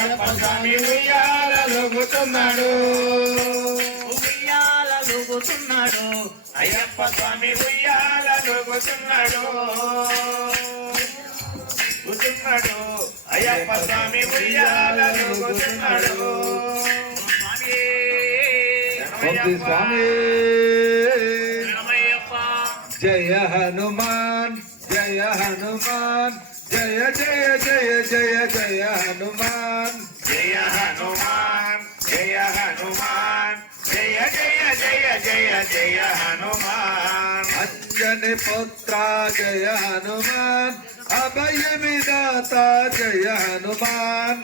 అయ్యప్ప స్వామి ఉయ్యాలూగుతున్నాడు ఉయ్యాలూగుతున్నాడు అయ్యప్ప స్వామి ఉయ్యాలూగుతున్నాడు అయ్యప్ప స్వామి ఉయ్యాలూగుతున్నాడు స్వామి జయ హనుమాన్ జయ హనుమాన్ జయ జయ జయ జయ జయ హనుమాన్ జయ హనుమాన్ జయ హనుమాన్ జయ జయ జయ జయ జయ హనుమాన్ అంజని పుత్ర జయ హనుమాన్ అభయమిదాత జయ హనుమాన్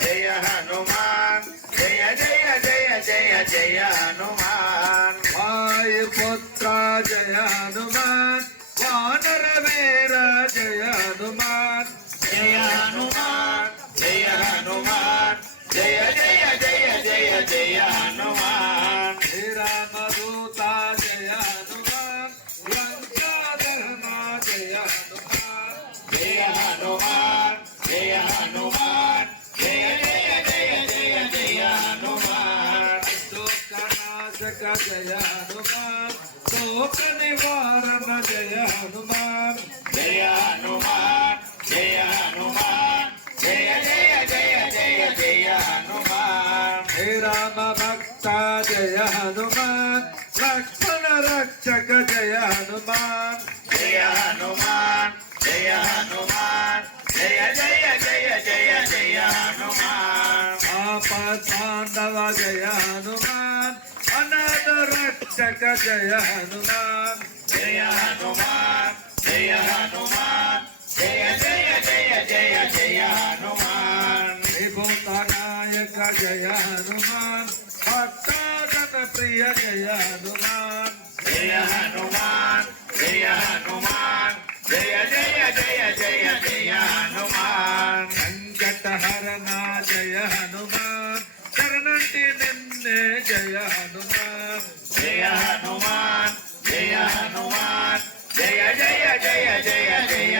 జయ హనుమాన్ జయ జయ జయ జయ జయ హనుమాన్ వాయు పుత్ర జయ హనుమాన్ వానర వీర జయ హనుమాన్ జయ హనుమాన్ జయ హనుమాన్ జయ జయ జయ జయ జయ హనుమాన్ శ్రీరామదూత జయ హనుమాన్ లంకాదహన జయ హనుమాన్ జయ హనుమాన్ జయ హనుమాన్ జయ జయ జయ జయ జయ హనుమాన్ దుఃఖనాశక జయ హనుమాన్ శోక నివారణ జయ హనుమాన్ జయ హనుమాన్ జయ హనుమాన్ జయ జయ జయ జయ జయ హనుమాన్ శ్రీరామ భక్త జయ హనుమాన్ లక్ష్మణ రక్షక జయ హనుమాన్ జయ హనుమాన్ జయ హనుమాన్ జయ జయ జయ జయ జయ హనుమాన్ ఆపదాండవ జయ హనుమాన్ అనాథ రక్షక జయ హనుమాన్ జయ హనుమాన్ జయ హనుమాన్ జయ జయ జయ జయ జయ హనుమాన్ విభూత నాయక జయ హనుమాన్ భక్తాదన ప్రియ జయ హనుమాన్ జయ హనుమాన్ జయ హనుమాన్ జయ జయ జయ జయ జయ హనుమాన్ సంకటహరణ జయ హనుమాన్ శరణంటి నిన్నే జయ హనుమాన్ జయ హనుమాన్ జయ హనుమాన్ జయ జయ జయ జయ జయ